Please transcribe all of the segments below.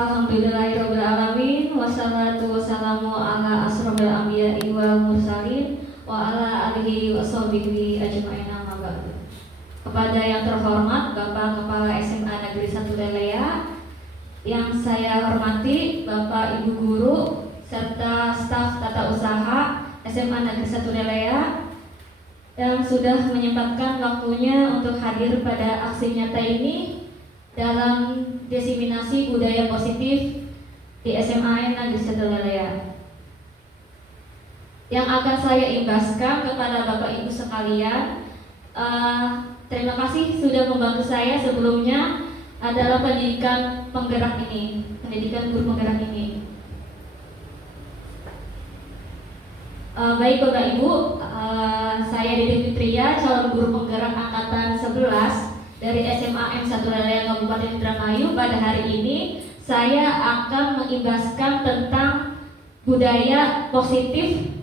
Alhamdulillahirrabbilalamin. Wassalatu wassalamu ala asrofil anbiya'i wal mursalin wa ala alihi wa sahbihi ajma'in, amma ba'du. Kepada yang terhormat Bapak Kepala SMA Negeri 1 Lelea, yang saya hormati Bapak Ibu Guru serta staf tata usaha SMA Negeri 1 Lelea yang sudah menyempatkan waktunya untuk hadir pada aksi nyata ini dalam diseminasi budaya positif di SMA Negeri 1 Lelea. Yang akan saya imbaskan kepada Bapak Ibu sekalian, terima kasih sudah membantu saya sebelumnya adalah pendidikan penggerak ini, pendidikan guru penggerak ini. Baik Bapak Ibu, saya Dede Fitria, calon guru penggerak angkatan 11 dari SMA M1 Lelea Kabupaten Indramayu. Pada hari ini saya akan mengimbaskan tentang budaya positif.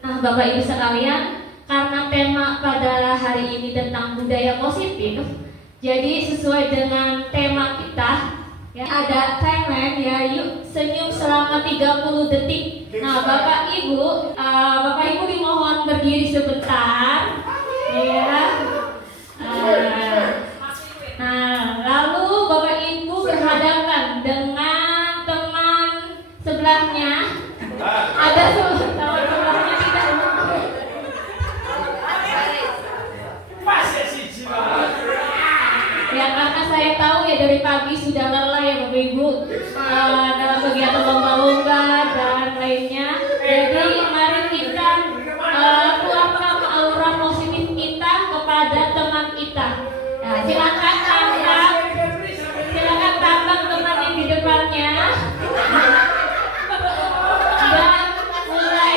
Nah Bapak Ibu sekalian, karena tema pada hari ini tentang budaya positif, jadi sesuai dengan tema kita ya, ada timeline ya, yuk senyum selama 30 detik. Nah Bapak Ibu dimohon berdiri sebentar ya. Nah, lalu Bapak Ibu berhadapan dengan teman sebelahnya. Ada teman sebelahnya tidak. Ya karena saya tahu ya dari pagi sudah lelah ya Bapak Ibu dalam kegiatan lomba-lomba dan lainnya. Jadi mari kita keluarkan aura positif kita kepada teman kita. Nah, silakan tantang teman yang di depannya. Dan mulai.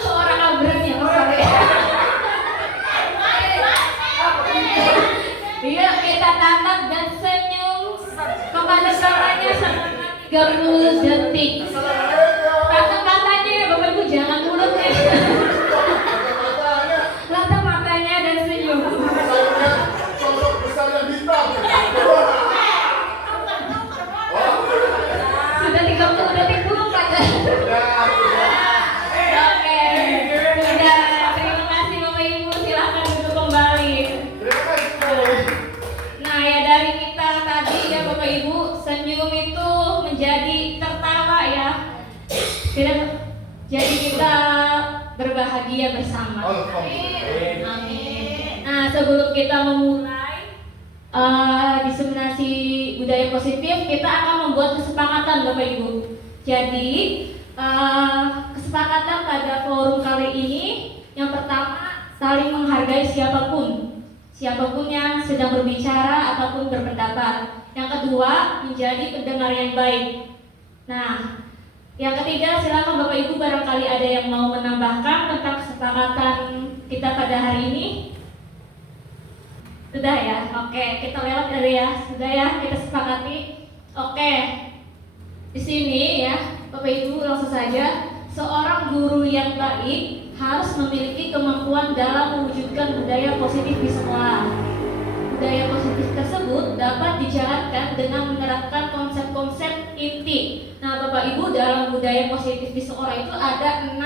Orang abren ya Bapak ya. Iya, kita tantang dan senyum kepada saudaranya selama 30 detik. Tatap matanya ya Bapak Ibu, jangan mulutnya. Tatap matanya dan senyum. Sudah 30 detik belum Pak? Oke. Sudah, terima kasih Bapak Ibu, silahkan duduk kembali. Nah ya dari kita tadi ya Bapak Ibu, senyum itu menjadi tertawa ya. Jadi kita berbahagia bersama. Amin. Nah sebelum kita memulai diseminasi budaya positif, kita akan membuat kesepakatan Bapak Ibu. Jadi kesepakatan pada forum kali ini, yang pertama saling menghargai siapapun yang sedang berbicara ataupun berpendapat. Yang kedua menjadi pendengar yang baik. Nah yang ketiga, silakan Bapak Ibu barangkali ada yang mau menambahkan tentang kesepakatan kita pada hari ini. Sudah ya? Oke, kita lewat dari ya. Sudah ya, kita sepakati. Oke. Di sini ya, Bapak Ibu langsung saja. Seorang guru yang baik harus memiliki kemampuan dalam mewujudkan budaya positif di sekolah. Budaya positif tersebut dapat dijalankan dengan menerapkan konsep-konsep inti. Nah Bapak Ibu, dalam budaya positif di sekolah itu ada 6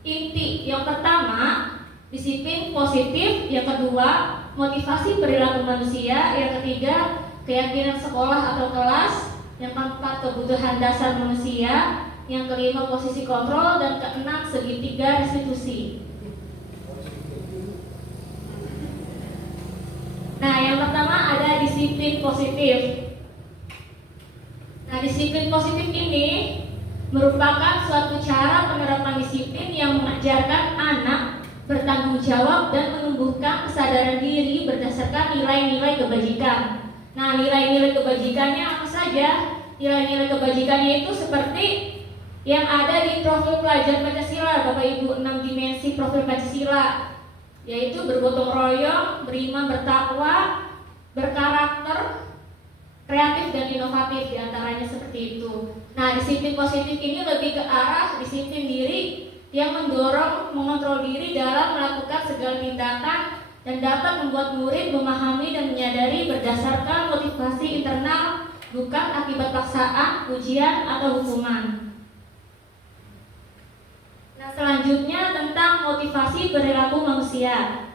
inti. Yang pertama, disiplin positif. Yang kedua, motivasi perilaku manusia. Yang ketiga, keyakinan sekolah atau kelas. Yang keempat, kebutuhan dasar manusia. Yang kelima, posisi kontrol. Dan keenam, segitiga restitusi. Nah, yang pertama ada disiplin positif. Nah, disiplin positif ini merupakan suatu cara penerapan disiplin yang mengajarkan anak bertanggung jawab dan menumbuhkan kesadaran diri berdasarkan nilai-nilai kebajikan. Nah, nilai-nilai kebajikannya apa saja? Nilai-nilai kebajikannya itu seperti yang ada di profil pelajar Pancasila, Bapak Ibu, 6 dimensi profil Pancasila, yaitu bergotong royong, beriman, bertakwa, berkarakter, kreatif dan inovatif, diantaranya seperti itu. Nah, disiplin positif ini lebih ke arah disiplin diri yang mendorong mengontrol diri dalam melakukan segala segala tindakan dan dapat membuat murid memahami dan menyadari berdasarkan motivasi internal, bukan akibat paksaan, ujian, atau hukuman. Nah, selanjutnya tentang motivasi perilaku manusia.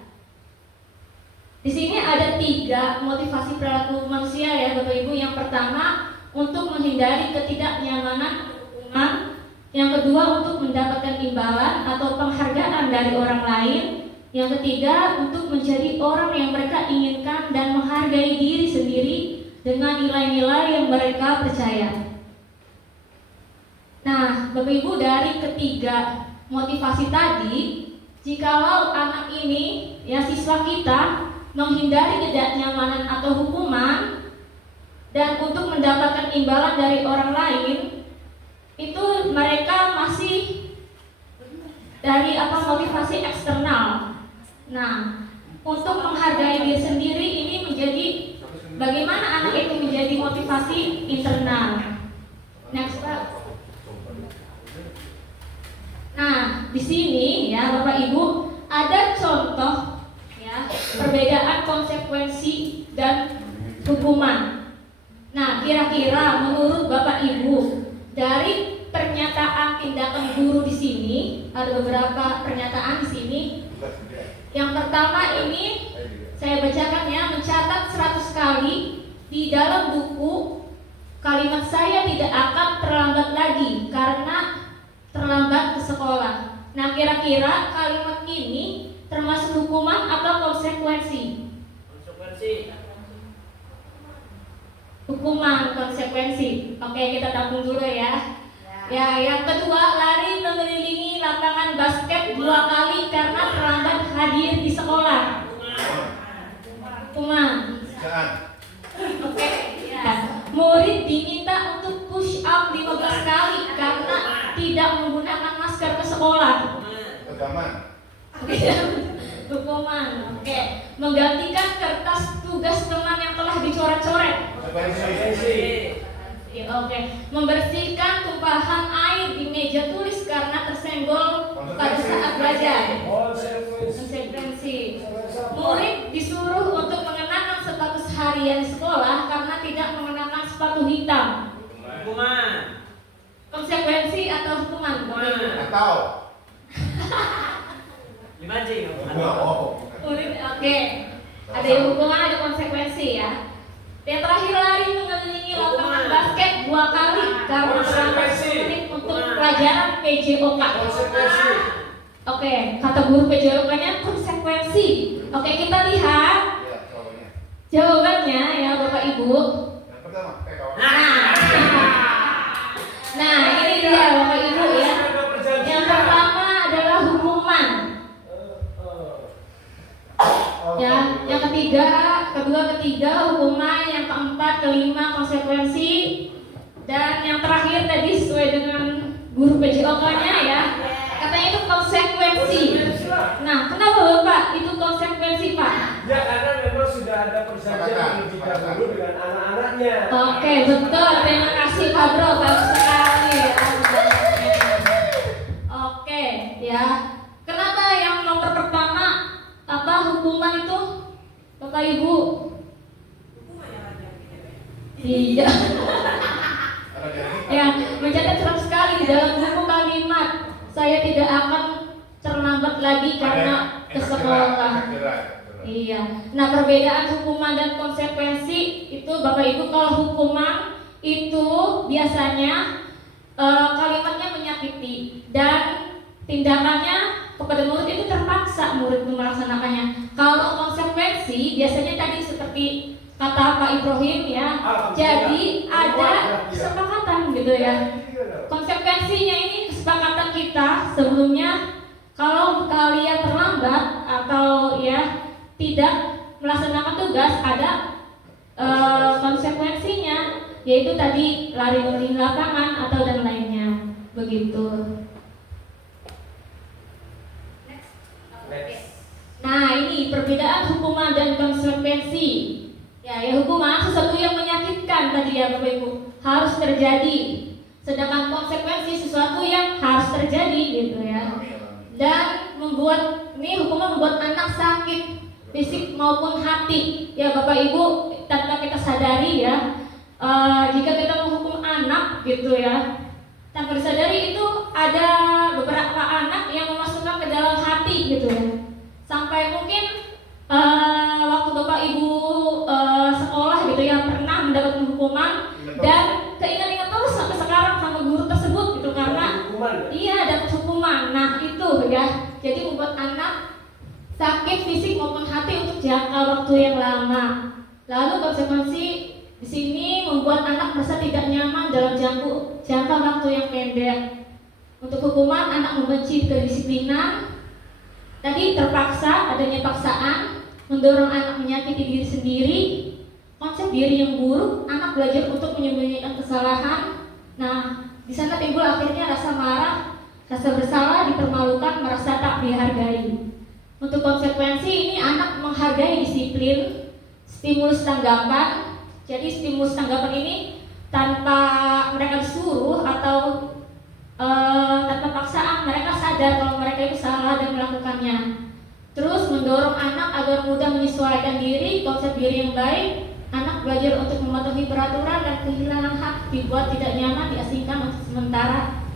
Di sini ada 3 motivasi perilaku manusia ya Bapak Ibu. Yang pertama, untuk menghindari ketidaknyamanan atau hukuman. Yang kedua, untuk mendapatkan imbalan atau penghargaan dari orang lain. Yang ketiga, untuk menjadi orang yang mereka inginkan dan menghargai diri sendiri dengan nilai-nilai yang mereka percaya. Nah, Bapak Ibu, dari ketiga motivasi tadi, jikalau anak ini, ya siswa kita, menghindari ketidaknyamanan atau hukuman dan untuk mendapatkan imbalan dari orang lain, itu mereka masih dari motivasi eksternal. Nah, untuk menghargai diri sendiri ini menjadi bagaimana anak itu menjadi motivasi internal. Next, Pak. Nah, di sini ya Bapak Ibu ada contoh ya perbedaan konsekuensi dan hukuman. Nah, kira-kira menurut Bapak Ibu dari pernyataan tindakan guru di sini ada beberapa pernyataan di sini. Yang pertama ini saya bacakan ya, mencatat 100 kali di dalam buku kalimat saya tidak akan terlambat lagi karena terlambat ke sekolah. Nah, kira-kira kalimat ini termasuk hukuman atau konsekuensi? Konsekuensi. Hukuman, konsekuensi. Oke, kita tampung dulu ya. Ya, yang kedua, lari mengelilingi lapangan basket 2 kali karena terlambat hadir di sekolah. Hukuman. Oke, ya. Murid diminta untuk push up 15 kali karena tidak menggunakan masker ke sekolah. Hukuman. Oke. Menggantikan kertas tugas teman yang telah dicoret-coret. Oke. Membersihkan tumpahan air di meja tulis karena tersenggol pada saat belajar. Konsekuensi. Murid disuruh untuk mengenakan sepatu harian di sekolah karena tidak mengenakan sepatu hitam. Hukuman. Konsekuensi atau hukuman? Atau Dimancing. Murid, oke. Ada yang hukuman, ada konsekuensi ya. Yang terakhir, lari mengelilingi lapangan basket 2 kali karena terlambat 10 menit untuk pelajaran PJOK. Oke, kata guru PJOK-nya konsekuensi. Oke, kita lihat jawabannya ya Bapak Ibu. yang pertama, Nah, ini dia Bapak Ibu ya. Yang pertama adalah hukuman. Ya, yang ketiga hukuman, yang keempat, kelima konsekuensi, dan yang terakhir tadi sesuai dengan guru PJOK-nya ya, katanya itu konsekuensi. Nah, kenapa Bapak itu konsekuensi Pak? Ya, karena memang sudah ada perjanjian lebih dahulu dengan anak-anaknya. Oke, betul. Terima kasih Pak Bro, bagus sekali ya. Oke, ya. Kenapa yang nomor pertama hukuman itu Bapak Ibu? Iya. Ya, mencatat 100 kali di dalam buku kalimat saya tidak akan terlambat lagi karena ke sekolah. Iya. Nah, perbedaan hukuman dan konsekuensi itu Bapak Ibu, kalau hukuman itu biasanya kalimatnya menyakiti dan tindakannya kepada murid itu terpaksa murid melaksanakannya. Kalau konsekuensi biasanya tadi seperti kata Pak Ibrahim ya, jadi ada kesepakatan gitu ya. Konsekuensinya ini kesepakatan kita sebelumnya, kalau kalian terlambat atau ya tidak melaksanakan tugas ada konsekuensinya, yaitu tadi lari mengelilingi lapangan atau dan lainnya begitu. Nah, ini perbedaan hukuman dan konsekuensi. Ya, hukuman sesuatu yang menyakitkan tadi ya Bapak Ibu, harus terjadi. Sedangkan konsekuensi sesuatu yang harus terjadi gitu ya. Dan hukuman membuat anak sakit fisik maupun hati. Ya Bapak Ibu, tanpa kita sadari ya, jika kita menghukum anak gitu ya, tanpa disadari itu ada beberapa anak yang memasukkan ke dalam hati gitu ya. Sampai mungkin waktu Bapak Ibu sekolah gitu ya pernah mendapat hukuman dan keinget-inget terus sampai sekarang sama guru tersebut gitu karena iya dapat hukuman. Nah itu ya, jadi membuat anak sakit fisik maupun hati untuk jangka waktu yang lama. Lalu konsekuensi di sini membuat anak merasa tidak nyaman dalam jangka waktu yang pendek. Untuk hukuman, anak membenci kedisiplinan. Tadi terpaksa, adanya paksaan, mendorong anak menyakiti diri sendiri. Konsep diri yang buruk, anak belajar untuk menyembunyikan kesalahan. Nah, di sana timbul akhirnya rasa marah, rasa bersalah, dipermalukan, merasa tak dihargai. Untuk konsekuensi ini anak menghargai disiplin, stimulus tanggapan. Jadi stimulus tanggapan ini tanpa mereka disuruh atau tanpa paksaan, mereka sadar kalau mereka itu salah dan melakukannya. Terus mendorong anak agar mudah menyesuaikan diri, konsep diri yang baik. Anak belajar untuk mematuhi peraturan dan kehilangan hak dibuat tidak nyaman diasingkan untuk sementara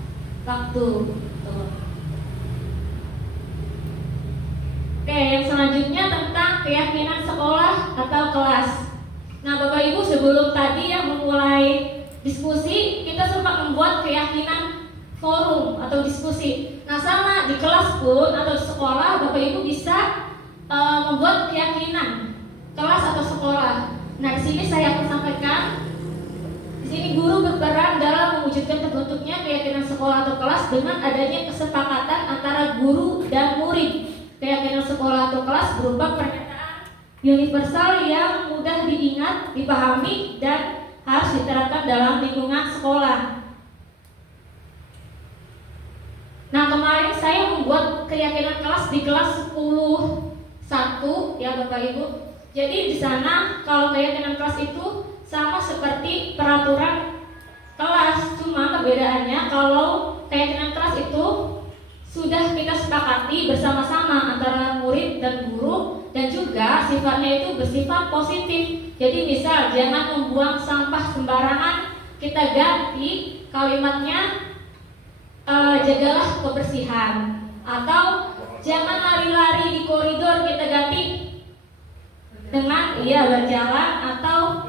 waktu. Oke, yang selanjutnya tentang keyakinan sekolah atau kelas. Nah, Bapak Ibu, sebelum tadi yang memulai diskusi, kita sempat membuat keyakinan forum atau diskusi. Nah, sama di kelas pun atau di sekolah, Bapak Ibu bisa membuat keyakinan kelas atau sekolah. Nah, di sini saya akan sampaikan. Di sini guru berperan dalam mewujudkan terbentuknya keyakinan sekolah atau kelas dengan adanya kesepakatan antara guru dan murid. Keyakinan sekolah atau kelas berupa pernyataan universal yang mudah diingat, dipahami, dan harus diterapkan dalam lingkungan sekolah. Nah, kemarin saya membuat keyakinan kelas di kelas 10.1 ya Bapak Ibu. Jadi di sana kalau keyakinan kelas itu sama seperti peraturan kelas, cuma perbedaannya kalau keyakinan kelas itu sudah kita sepakati bersama-sama antara murid dan guru, dan juga sifatnya itu bersifat positif. Jadi misal jangan membuang sampah sembarangan, kita ganti kalimatnya jagalah kebersihan, atau jangan lari-lari di koridor, kita ganti dengan berjalan atau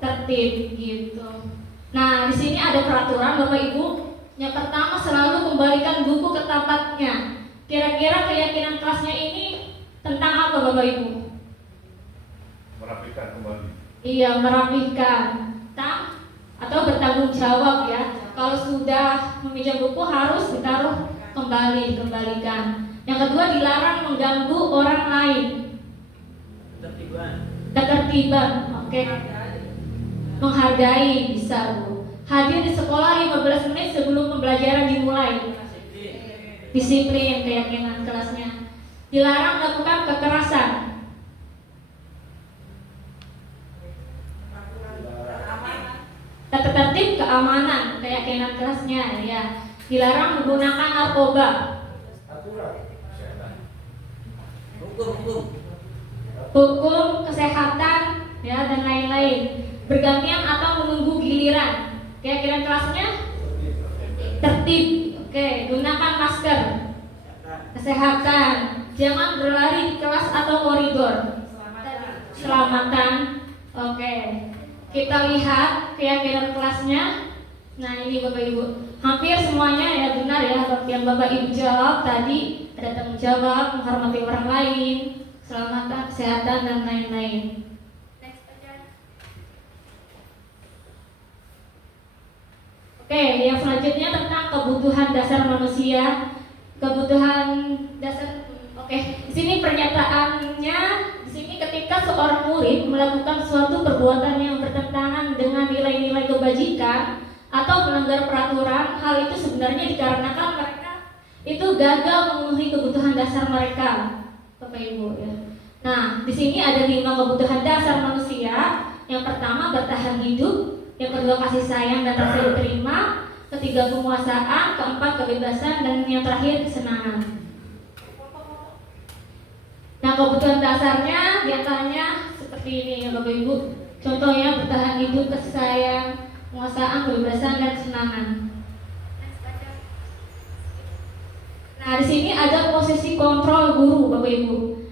tertib gitu. Nah, di sini ada peraturan Bapak Ibu. Yang pertama, selalu kembalikan buku ke tempatnya. Kira-kira keyakinan kelasnya ini tentang apa Bapak Ibu? Merapikan kembali. Iya, merapikan. Atau bertanggung jawab ya. Kalau sudah meminjam buku harus ditaruh kembali, dikembalikan. Yang kedua, dilarang mengganggu orang lain. Ketertiban. Oke. Menghargai bisa Bu. Hadir di sekolah 15 menit sebelum pembelajaran dimulai. Disiplin keyakinan kelasnya. Dilarang melakukan kekerasan. Tata tertib keamanan keyakinan kelasnya ya. Dilarang menggunakan narkoba. Hukum kesehatan ya dan lain-lain. Bergantian atau menunggu giliran. Keyakinan kelasnya tertib. Oke, gunakan masker. Kesehatan. Jangan berlari di kelas atau koridor. Keselamatan. Oke. Kita lihat keyakinan kelasnya. Nah, ini Bapak Ibu. Hampir semuanya ya benar ya yang Bapak Ibu jawab tadi. Ada tanggung jawab, menghormati orang lain, keselamatan, kesehatan dan lain-lain. Oke, yang selanjutnya tentang kebutuhan dasar manusia. Kebutuhan dasar. Oke, di sini pernyataannya di sini ketika seorang murid melakukan suatu perbuatan yang bertentangan dengan nilai-nilai kebajikan atau melanggar peraturan, hal itu sebenarnya dikarenakan mereka itu gagal memenuhi kebutuhan dasar mereka, Bapak Ibu ya. Nah, di sini ada 5 kebutuhan dasar manusia. Yang pertama bertahan hidup. Yang kedua kasih sayang dan rasa diterima, ketiga penguasaan, keempat kebebasan, dan yang terakhir kesenangan. Nah, Nah, kebutuhan dasarnya diantaranya seperti ini ya Bapak Ibu. Contohnya bertahan hidup, kasih sayang, penguasaan, kebebasan, dan kesenangan. Nah, di sini ada posisi kontrol guru Bapak Ibu.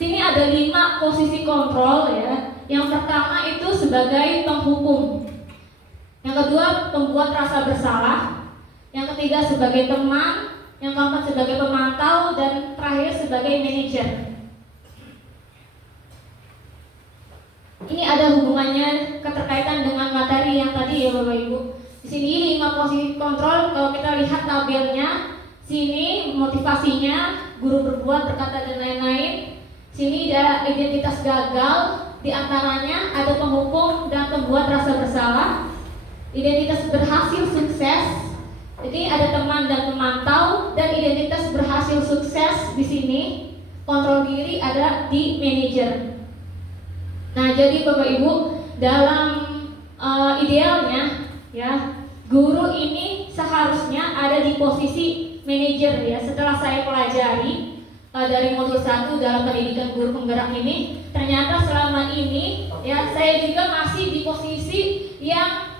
Sini ada 5 posisi kontrol ya. Yang pertama itu sebagai penghukum. Yang kedua pembuat rasa bersalah. Yang ketiga sebagai teman. Yang keempat sebagai pemantau, dan terakhir sebagai manajer. Ini ada hubungannya keterkaitan dengan materi yang tadi ya Bapak Ibu. Di sini 5 posisi kontrol. Kalau kita lihat tabelnya, sini motivasinya, guru berbuat, berkata, dan lain-lain. Sini ada identitas gagal, diantaranya ada penghukum dan pembuat rasa bersalah. Identitas berhasil sukses, jadi ada teman dan pemantau, dan identitas berhasil sukses di sini kontrol diri ada di manajer. Nah, jadi Bapak Ibu, dalam idealnya ya, guru ini seharusnya ada di posisi manajer ya. Setelah saya pelajari dari modul 1 dalam pendidikan guru penggerak ini, ternyata selama ini ya saya juga masih di posisi yang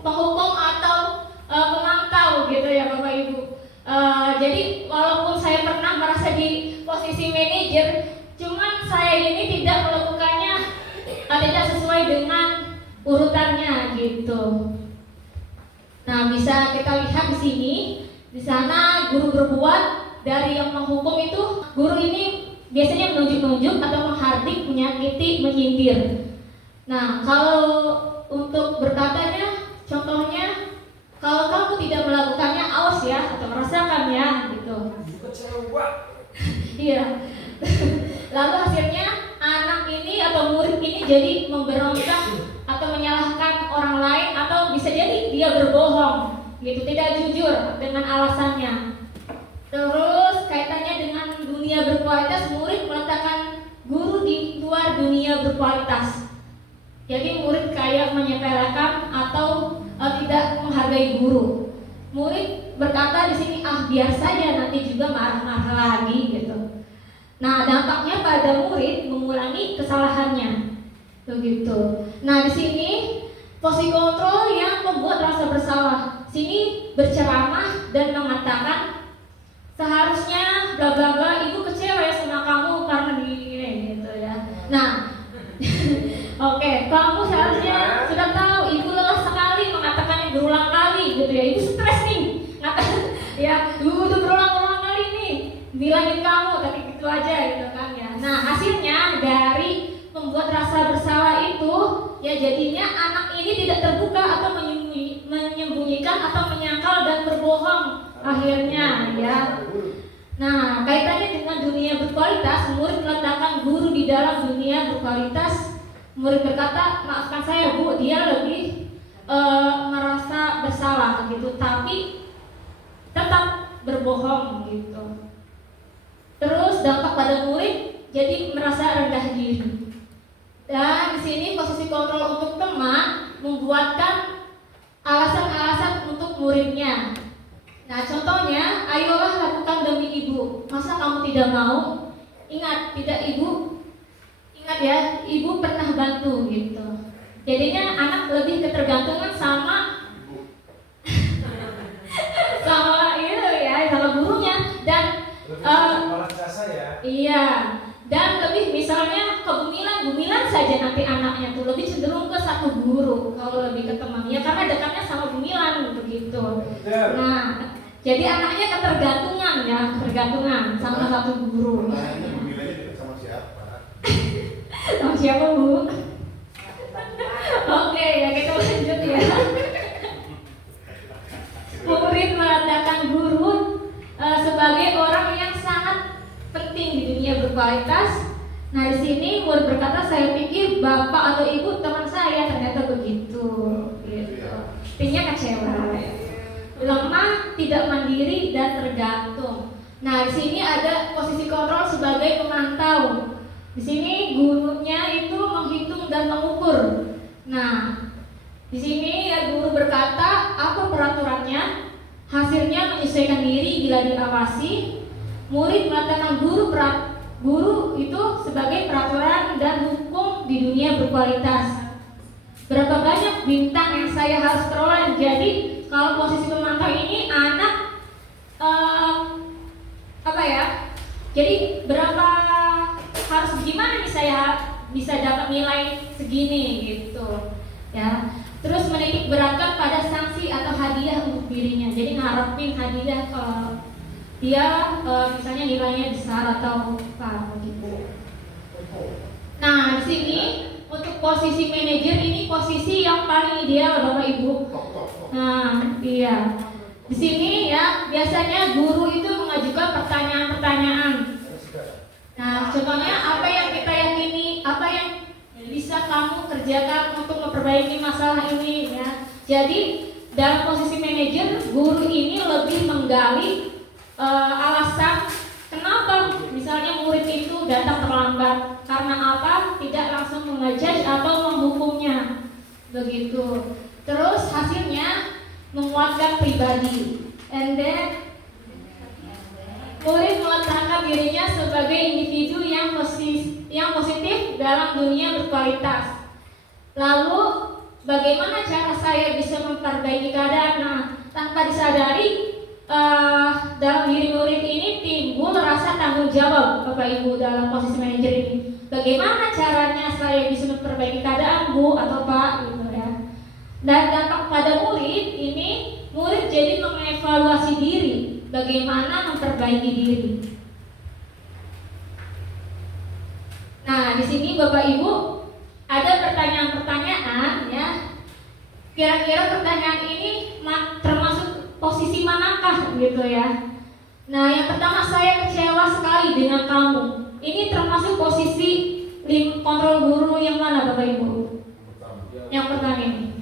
penghukum atau pemantau gitu ya Bapak Ibu. Jadi walaupun saya pernah merasa di posisi manajer, cuman saya ini tidak melakukannya tidak sesuai dengan urutannya gitu. Nah, bisa kita lihat di sini, di sana guru berbuat dari yang menghukum itu, guru ini biasanya menunjuk-nunjuk atau menghardik, menyakiti, menyindir. Nah, kalau untuk berkatanya, contohnya, kalau kamu tidak melakukannya, awas ya, atau merasakannya, gitu. Iya. Lalu hasilnya anak ini atau murid ini jadi memberontak atau menyalahkan orang lain, atau bisa jadi dia berbohong, gitu, tidak jujur dengan alasannya. Terus kaitannya dengan dunia berkualitas, murid meletakkan guru di luar dunia berkualitas. Jadi murid kayak menyepelekan atau tidak menghargai guru. Murid berkata di sini, biar saja, nanti juga marah-marah lagi gitu. Nah, dampaknya pada murid mengulangi kesalahannya. Begitu. Nah, di sini posisi kontrol yang membuat rasa bersalah. Sini berceramah dan mengatakan, seharusnya bla bla bla, ibu kecewa ya sama kamu karena begini gitu ya. Nah, oke, kamu seharusnya sudah tahu, ibu lelah sekali mengatakannya berulang kali gitu ya. Ibu stres nih, ya, ibu udah berulang-ulang kali nih bilangin kamu, tapi gitu aja gitu kan ya. Nah, hasilnya dari membuat rasa bersalah itu ya jadinya anak ini tidak terbuka atau menyembunyikan atau menyangkal dan berbohong akhirnya ya. Nah, kaitannya dengan dunia berkualitas, murid meletakkan guru di dalam dunia berkualitas. Murid berkata, maafkan saya Bu, dia lebih merasa bersalah gitu, tapi tetap berbohong gitu. Terus dampak pada murid jadi merasa rendah diri. Dan di sini posisi kontrol untuk teman membuatkan alasan-alasan untuk muridnya. Nah, contohnya, ayolah lakukan demi ibu. Masa kamu tidak mau? Ingat, tidak ibu. Ingat ya, ibu pernah bantu gitu. Jadinya anak lebih ketergantungan sama sama itu ya, sama gurunya. Dan iya. Dan lebih misalnya bumilan saja nanti anaknya tuh lebih cenderung ke satu guru kalau lebih ke teman ya, karena dekatnya sama bumilan begitu. Nah, jadi anaknya ketergantungan sama satu guru. Anaknya bumilannya dekat sama siapa? Sama siapa Bu? Oke ya, kita lanjut ya. Murid meletakkan guru sebagai orang yang sangat penting di dunia berkualitas. Nah, di sini murid berkata, saya pikir bapak atau ibu teman saya, ternyata begitu. Gitu. Artinya kecewa. Lemah, tidak mandiri dan tergantung. Nah, di sini ada posisi kontrol sebagai pemantau. Di sini gurunya itu menghitung dan mengukur. Nah, di sini ya guru berkata apa peraturannya, hasilnya menyesuaikan diri bila diawasi. murid mengatakan guru itu sebagai peraturan dan hukum di dunia berkualitas. Berapa banyak bintang yang saya harus peroleh? Jadi kalau posisi pemantau ini anak jadi berapa harus gimana nih saya bisa dapat nilai segini gitu ya. Terus menitik beratkan pada sanksi atau hadiah untuk dirinya. Jadi ngarepin hadiah kalau dia misalnya nilainya besar atau apa gitu. Nah, di sini untuk posisi manajer ini posisi yang paling ideal Bapak Ibu. Nah, iya. Di sini ya biasanya guru itu mengajukan pertanyaan-pertanyaan. Nah, contohnya apa yang kita yakini, apa yang bisa kamu kerjakan untuk memperbaiki masalah ini ya. Jadi dalam posisi manajer, guru ini lebih menggali alasan kenapa misalnya murid itu datang terlambat, karena apa, tidak langsung mengejudge atau menghukumnya begitu. Terus hasilnya menguatkan pribadi, and then murid meletakkan dirinya sebagai individu yang positif dalam dunia berkualitas. Lalu bagaimana cara saya bisa memperbaiki keadaan? Nah, tanpa disadari dalam diri murid ini timbul rasa tanggung jawab Bapak Ibu dalam posisi manajer ini. Bagaimana caranya saya bisa memperbaiki keadaan Bu atau Pak gitu ya. Dan dampak pada murid ini, murid jadi mengevaluasi diri, bagaimana memperbaiki diri. Nah, di sini Bapak Ibu ada pertanyaan-pertanyaan ya. Kira-kira pertanyaan ini termasuk posisi manakah gitu ya. Nah, yang pertama, saya kecewa sekali dengan kamu. Ini termasuk posisi kontrol guru yang mana Bapak Ibu? Yang pertama ini.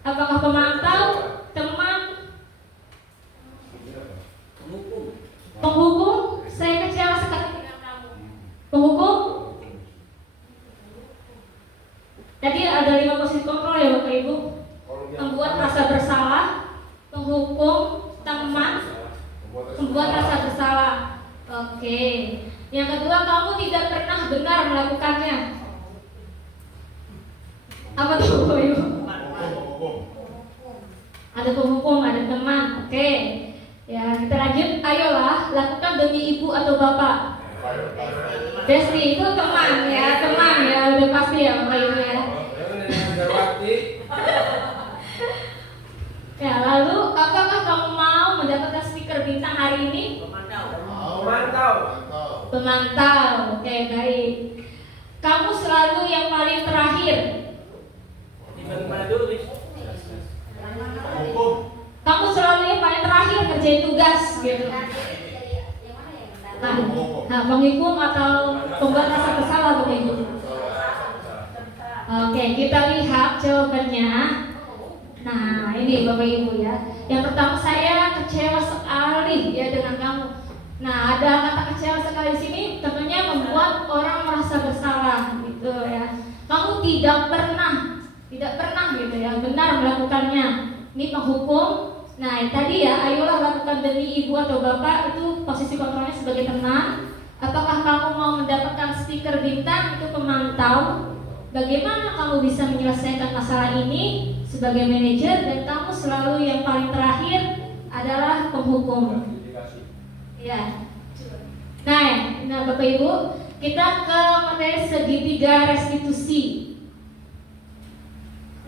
Apakah pemantau, teman, penghukum? Saya kecewa sekali dengan kamu. Penghukum? Jadi ada 5 posisi kontrol ya Bapak Ibu. Membuat rasa bersalah, penghukum, teman, membuat rasa bersalah. Oke. Yang kedua, kamu tidak pernah benar melakukannya. Apa tuh Bapak Ibu? Ada penghukum, ada teman. Oke. Ya, kita lanjut. Ayolah, lakukan demi ibu atau bapak. Besti itu teman ya, udah pasti ya Bapak Ibu ya. Ya, lalu apakah kamu mau mendapatkan stiker bintang hari ini? Pemantau. Oke, baik. Kamu selalu yang paling terakhir. Kamu selalu yang paling terakhir kerjain tugas gitu. Nah, penghukum atau pembuat rasa bersalah Bapak Ibu. Oke, kita lihat jawabannya. Nah, ini Bapak Ibu ya. Yang pertama, saya kecewa sekali ya dengan kamu. Nah, ada kata kecewa sekali di sini, tentunya membuat orang merasa bersalah gitu ya. Kamu tidak pernah gitu ya benar melakukannya. Ini penghukum. Nah, tadi ya, ayolah lakukan demi ibu atau bapak, itu posisi kontrolnya sebagai teman. Apakah kamu mau mendapatkan stiker bintang, itu pemantau. Bagaimana kamu bisa menyelesaikan masalah ini sebagai manajer, dan kamu selalu yang paling terakhir adalah penghukum. Ya. Nah Bapak Ibu, kita ke materi segitiga restitusi.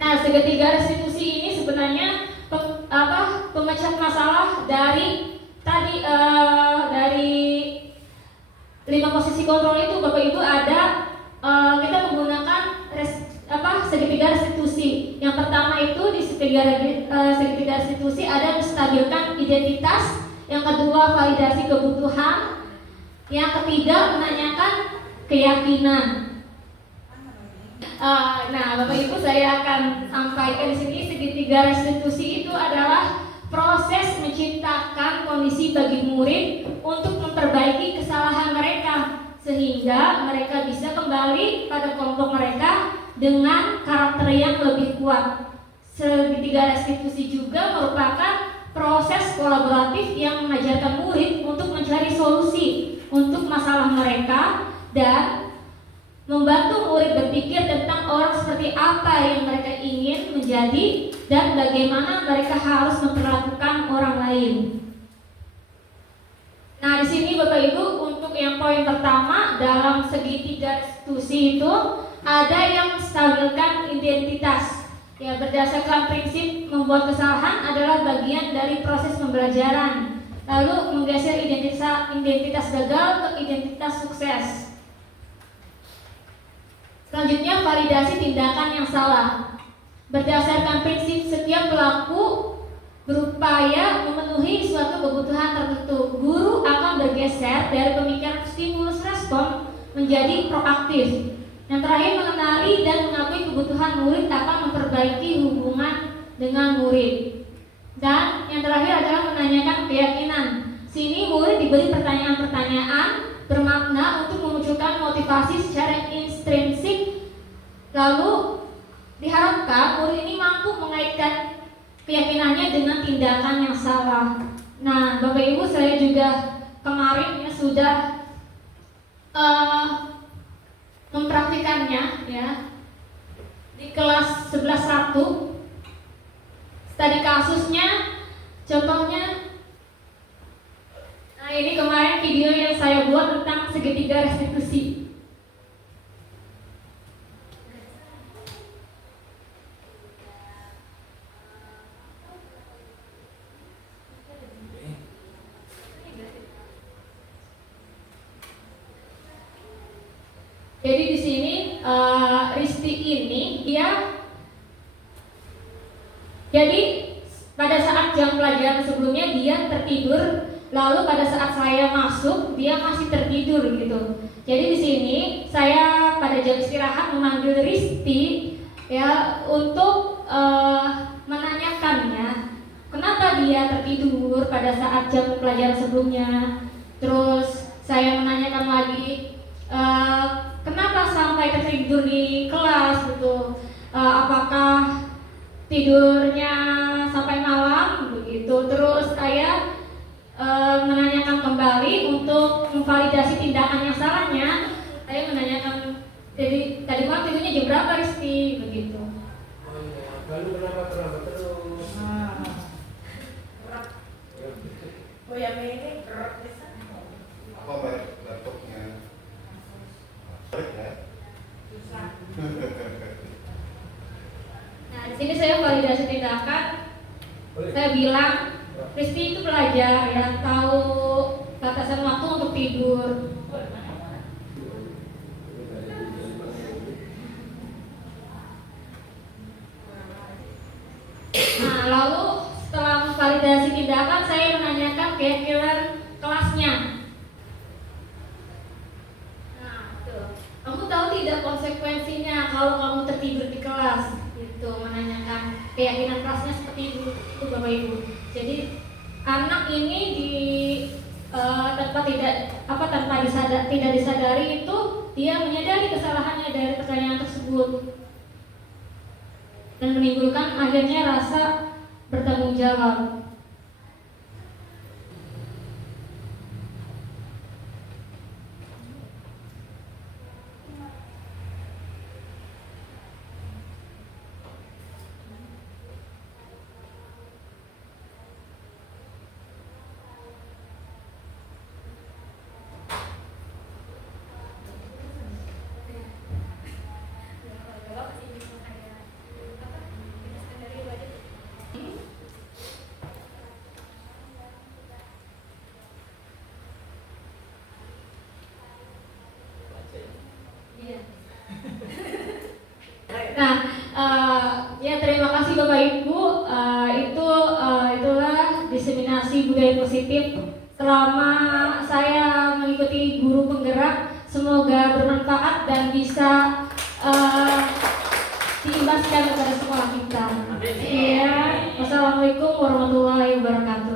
Nah, segitiga restitusi ini sebenarnya pemecah masalah dari tadi dari 5 posisi kontrol itu Bapak Ibu ada kita menggunakan segitiga restitusi. Yang pertama itu di segitiga restitusi ada menstabilkan identitas, yang kedua validasi kebutuhan, yang ketiga menanyakan keyakinan. Nah, Bapak Ibu, saya akan sampaikan di sini segitiga restitusi itu adalah proses menciptakan kondisi bagi murid untuk memperbaiki kesalahan mereka sehingga mereka bisa kembali pada kelompok mereka dengan karakter yang lebih kuat. Segitiga restitusi juga merupakan proses kolaboratif yang mengajarkan murid untuk mencari solusi untuk masalah mereka dan membantu murid berpikir tentang orang seperti apa yang mereka ingin menjadi dan bagaimana mereka harus memperlakukan orang lain. Nah, di sini Bapak Ibu untuk yang poin pertama dalam segitiga restitusi itu ada yang menstabilkan identitas. Ya, berdasarkan prinsip membuat kesalahan adalah bagian dari proses pembelajaran. Lalu menggeser identitas gagal ke identitas sukses. Selanjutnya validasi tindakan yang salah. Berdasarkan prinsip setiap pelaku berupaya memenuhi suatu kebutuhan tertentu, guru akan bergeser dari pemikiran stimulus respon menjadi proaktif. Yang terakhir, mengenali dan mengakui kebutuhan murid akan memperbaiki hubungan dengan murid. Dan yang terakhir adalah menanyakan keyakinan. Sini murid diberi pertanyaan-pertanyaan bermakna untuk memunculkan motivasi secara intrinsik. Lalu diharapkan murid ini mampu mengaitkan keyakinannya dengan tindakan yang salah. Nah, Bapak Ibu, saya juga kemarin ya sudah mempraktikannya ya di kelas 11.1. Tadi kasusnya, contohnya, nah ini kemarin video yang saya buat tentang segitiga restitusi. Jadi di sini Risti ini dia jadi pada saat jam pelajaran sebelumnya dia tertidur, lalu pada saat saya masuk dia masih tertidur gitu. Jadi di sini saya pada jam istirahat memanggil Risti ya untuk menanyakannya kenapa dia tertidur pada saat jam pelajaran sebelumnya. Terus saya menanyakan lagi kenapa sampai tertidur di kelas gitu, apakah tidurnya sampai malam begitu. Terus saya menanyakan kembali untuk memvalidasi tindakan yang salahnya. Saya menanyakan, jadi tadi malam tidurnya jam berapa Rizky begitu. Lalu kenapa terlambat terus? Oh ya, ini berat bisa. Apa baik laptopnya? Baik ya? Nah, di sini saya validasi tindakan. Saya bilang, Risti itu pelajar ya, tahu batasan waktu untuk tidur. Nah, lalu setelah memvalidasi tindakan, saya menanyakan keyakinan kelasnya. Nah, tuh. Kamu tahu tidak konsekuensinya kalau kamu tertidur di kelas? Gitu, menanyakan keyakinan kelasnya seperti itu Bapak Ibu. Jadi anak ini tidak disadari itu dia menyadari kesalahannya dari pertanyaan tersebut dan menimbulkan akhirnya rasa bertanggung jawab. Nah, ya terima kasih Bapak Ibu. Itulah diseminasi budaya positif selama saya mengikuti guru penggerak. Semoga bermanfaat dan bisa diimbaskan kepada sekolah kita. Iya. Wassalamualaikum warahmatullahi wabarakatuh.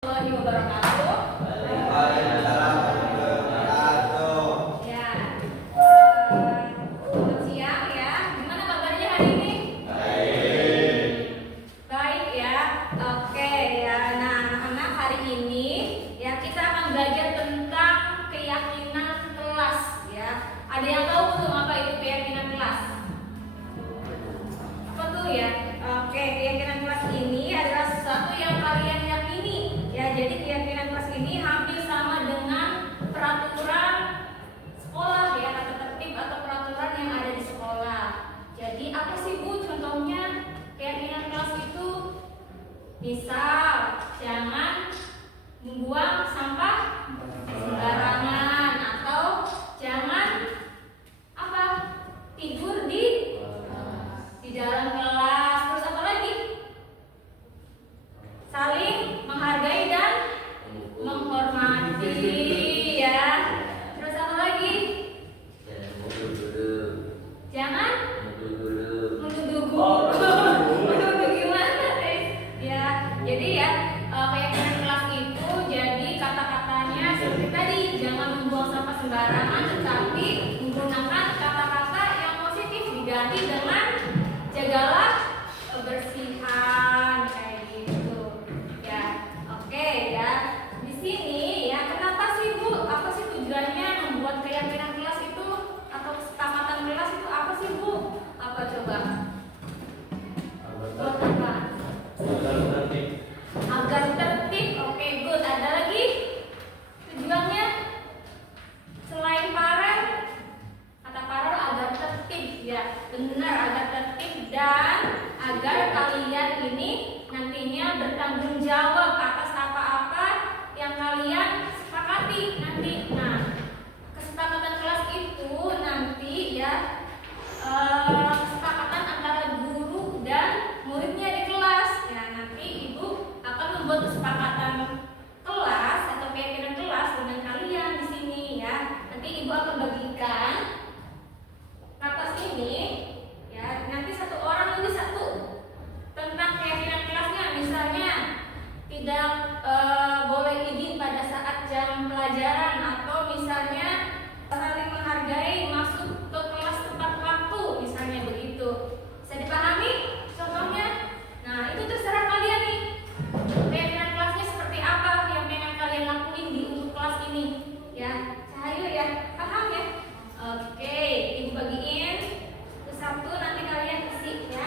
Warahmatullahi wabarakatuh. Ya, selamat siang ya. Gimana kabarnya hari ini? Baik ya. Oke ya. Nah, anak-anak hari ini ya kita akan belajar tentang keyakinan kelas ya. Ada yang tahu belum apa itu keyakinan kelas? Apa tuh ya? Oke, keyakinan kelas ini adalah sesuatu yang kalian yakini ya. Jadi keyakinan kelas ini hampir sama dengan peraturan sekolah ya, tata tertib atau peraturan yang ada di sekolah. Jadi apa sih Bu contohnya keyakinan kelas itu? Misal jangan membuang sampah sembarangan, atau jangan apa tidur di dalam kelas. Terus apa lagi? Saling menghargai dan menghormati ya. Terus apa lagi? Jangan menuduh guru. Menuduh gimana ya. Jadi ya keyakinan kelas itu jadi kata-katanya seperti tadi, jangan membuang sampah sembarangan, tetapi menggunakan kata-kata yang positif diganti dengan jagalah kebersihan kayak gitu ya. Oke ya. Di sini ya, kenapa sih Bu? Apa sih tujuannya membuat keyakinan kelas itu atau kesepakatan kelas itu apa sih Bu? Apa coba? Buat apa? Agar tertib. Oke, good. Ada lagi tujuannya selain parent? Kata parent agar tertib ya, benar, agar tertib dan agar kalian ini nantinya bertanggung jawab atas apa-apa yang kalian sepakati nanti. Nah, kesepakatan kelas itu nanti ya kesepakatan antara guru dan muridnya di kelas ya. Nanti Ibu akan membuat kesepakatan kelas atau keyakinan kelas dengan kalian di sini ya. Nanti Ibu akan bagikan atas ini ya, nanti satu orang nulis satu tentang keyakinan kelasnya. Misalnya tidak boleh izin pada saat jam pelajaran, atau misalnya saling menghargai, masuk ke kelas tepat waktu, misalnya begitu. Bisa dipahami contohnya? Nah, itu terserah kalian nih, keyakinan kelasnya seperti apa yang pengen kalian lakuin di untuk kelas ini ya. Cahayu ya, paham ya? Oke, Ibu bagiin satu, nanti kalian isi ya.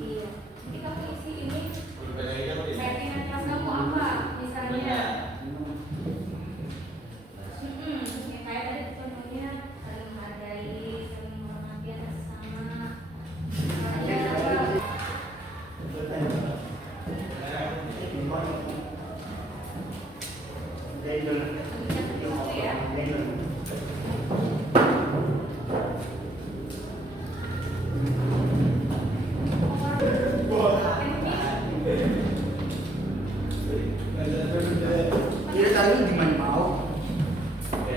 Iya, jadi kamu isi ini keyakinan kelas kamu apa misalnya. Ya kayak tadi contohnya saling menghargai, saling menghormati atas sesama. Ada apa? Itu ya. Dia tadi di mana mau? Oke.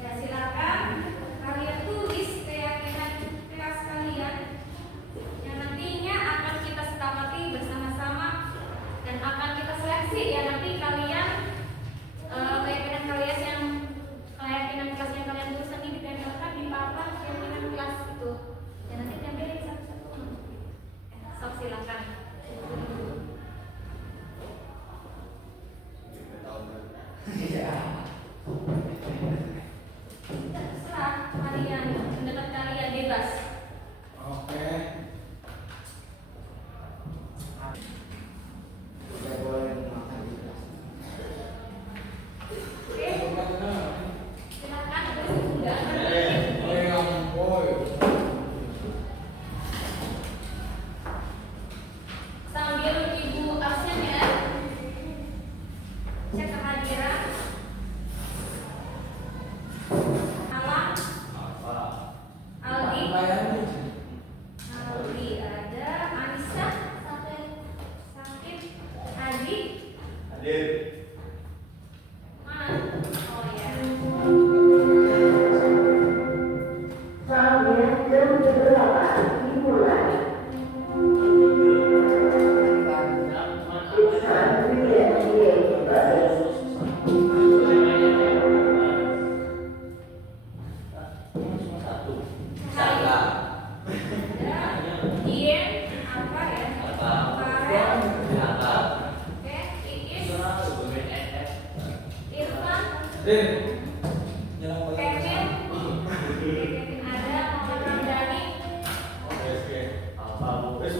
Ya, silakan kalian tulis keyakinan kelas kalian yang nantinya akan kita sepakati bersama-sama dan akan kita seleksi ya. Nanti kalian keyakinan kalian yang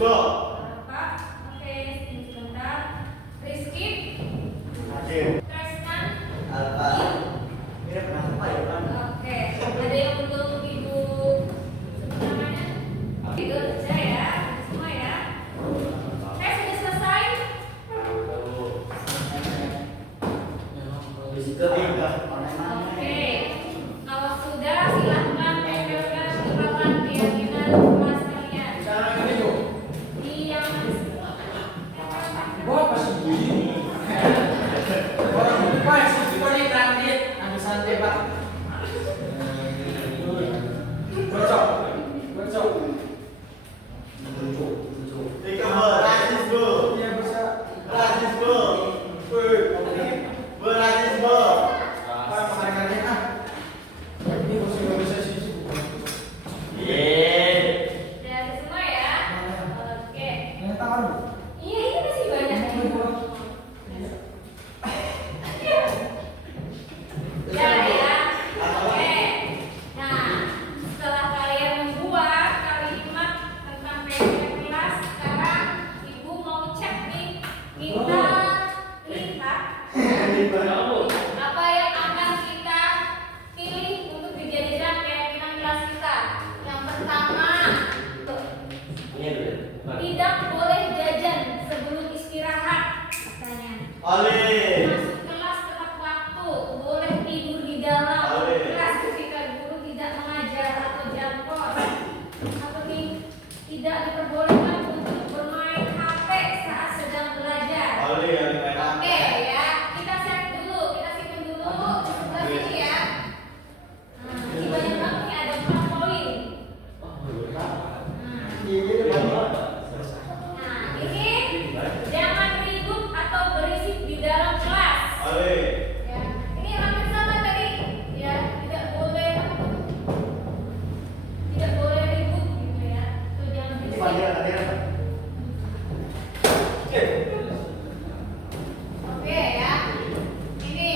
Go. Pak. Oke, tunggu sebentar. Rizky, Rajin. Tristan. Alfa. Ini pernah apa ya kan? Oke, ada yang untuk ibu sebut namanya? Ibu kerja ya, semua ya. Sudah selesai? Oke, kalau sudah silahkan tempelkan catatan keyakinan kelas kalian. Sekarang ini kok. Di yang Gua pasti begini. Orang lupa ya sih, kita nih transit, ambil santai pak. Bocok. Tiga berhasil go. Iya bisa. Berhasil go. Oke. Berhasil go. Pak makanannya ah. Ini masih nggak bisa sih. dari semua ya. Oke. Yang tangan. Iya, ini masih banyak. Ya ya. Oke. Nah, setelah kalian membuat kalimat tentang PPT kelas, sekarang ibu mau cek nih. Kita lihat apa yang akan kita pilih untuk dijadikan keyakinan kelas kita. Yang pertama, tidak boleh jajan sebelum istirahat katanya. Ali. Masuk kelas tepat waktu, boleh tidur di dalam Ale. kelas ketika guru tidak mengajar atau jam kos. Atau tidak diperbolehkan untuk bermain HP saat sedang belajar. Ali yang main Oke ya, kita set dulu, kita simpen dulu di sebelah sini ya. Nah, ini banyak banget nih, ada 4 poin. Nah, ini jangan ribut atau berisik di dalam kelas. Ali. Ya, ini hampir sama tadi. Ya, tidak boleh ribut gitu ya. Tuh jangan berisik. Oke ya. Ini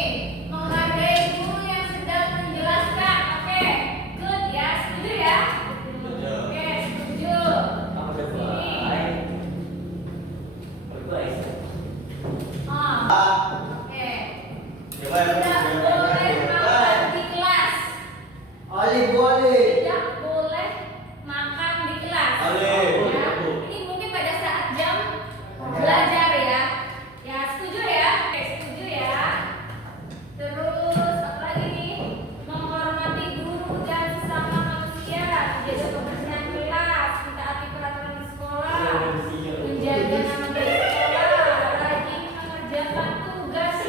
menghargai guru yang sedang menjelaskan. Oke, good ya, setuju ya? Oke, setuju. Oke. Tidak boleh makan di kelas. Ali boleh. Tidak boleh makan di kelas. Ale. Ya, ini mungkin pada saat jam belajar ya. Ya, setuju ya? Oke, setuju ya. Terus apa lagi nih? Menghormati guru dan sesama manusia, menjaga kebersihan kelas, mentaati peraturan sekolah, menjaga nama baik sekolah, rajin mengerjakan tugas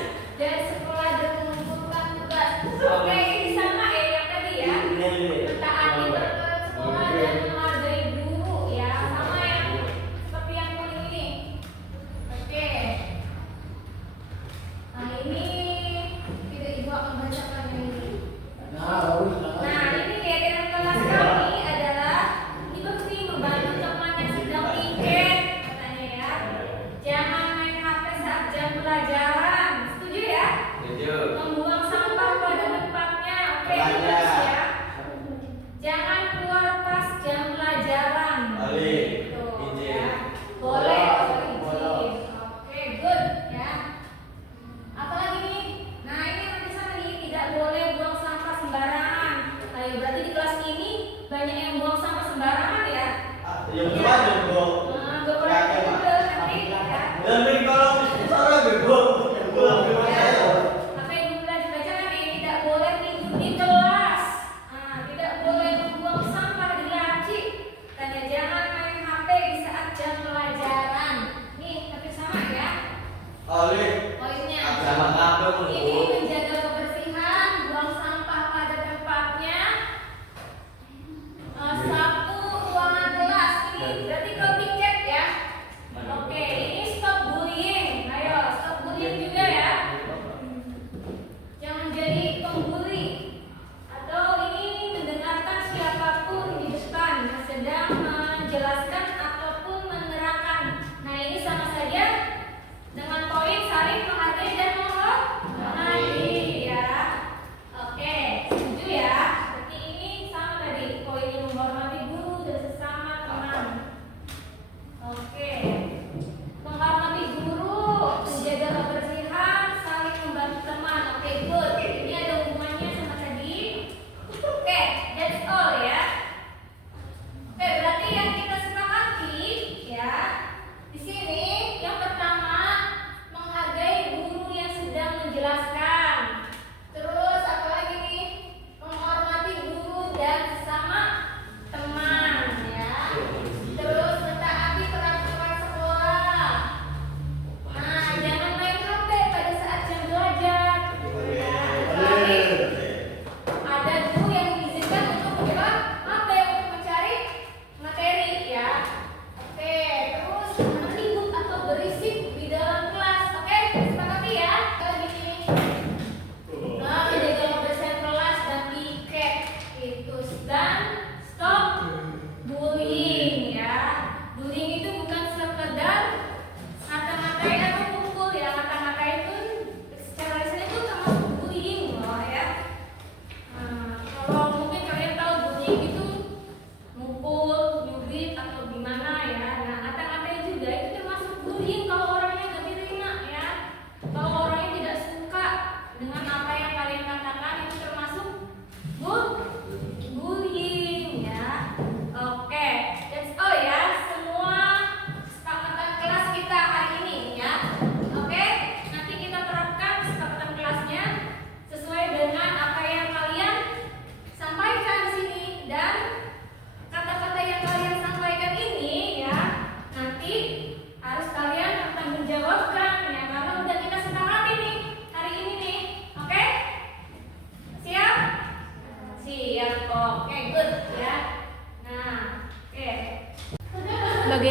dari sekolah dan mengumpulkan tugas. Oke, ini sama ya yang tadi ya. Mentaati peraturan sekolah dan menghargai guru ya, sama yang seperti yang kuning ini. Oke. Nah ini tidak ibu akan bacakan yang ini. Nah ini keyakinan kelas kami adalah ibu sih membantu teman yang sedang piket katanya ya. Jangan main HP saat jam pelajaran. Setuju ya? Membuang sampah pada tempatnya. Oke, ini bagus ya. Jangan keluar pas jam pelajaran. Ali. Gitu, Izin. ya. Boleh kalau izin. Oke, good ya. Apalagi nih? Nah ini yang tulisan nih, tidak boleh buang sampah sembarangan. Ayo berarti di kelas ini banyak yang buang sampah sembarangan ya. Yang mana go? Nah, gue pernah juga nanti ya. Lebih kalau salah go. Apa yang belajar bacakan ini tidak boleh tidur di kelas. Nah, tidak boleh membuang sampah di laci. Tanya jangan main HP di saat jam pelajaran. Nih, tapi sama ya. Ali. Poinnya. Sama kabel Ini menjaga kebersihan, buang sampah pada tempatnya, sapu ruangan kelas. Ini berarti ke piket ya. Oke, ini stop bullying.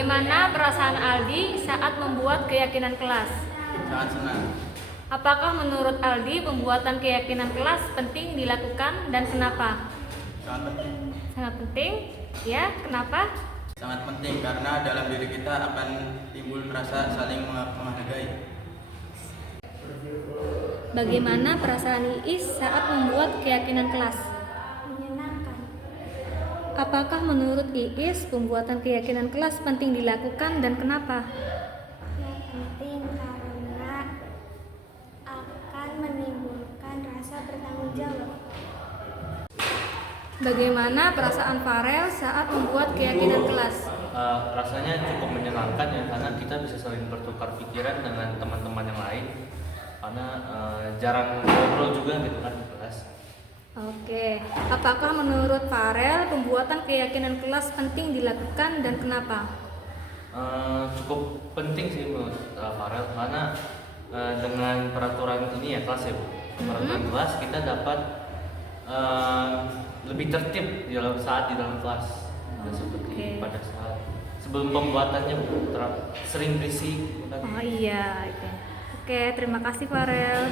Bagaimana perasaan Aldi saat membuat keyakinan kelas? Sangat senang. Apakah menurut Aldi pembuatan keyakinan kelas penting dilakukan dan kenapa? Sangat penting. Sangat penting, ya. Kenapa? Sangat penting karena dalam diri kita akan timbul rasa saling menghargai. Bagaimana perasaan Iis saat membuat keyakinan kelas? Menyenangkan. Apakah menurut Iis pembuatan keyakinan kelas penting dilakukan dan kenapa? Ya penting karena akan menimbulkan rasa bertanggung jawab. Bagaimana perasaan Farel saat membuat keyakinan kelas? Rasanya cukup menyenangkan ya, karena kita bisa saling bertukar pikiran dengan teman-teman yang lain, karena jarang ngobrol juga gitu kan di kelas. Oke, apakah menurut Farel pembuatan keyakinan kelas penting dilakukan dan kenapa? Cukup penting sih menurut Farel, karena dengan peraturan ini ya kelas ya Bu, peraturan kelas kita dapat lebih tertib di dalam kelas. Seperti pada saat sebelum pembuatannya Bu, sering berisik gitu kan. Oh iya, oke. Oke, terima kasih Farel.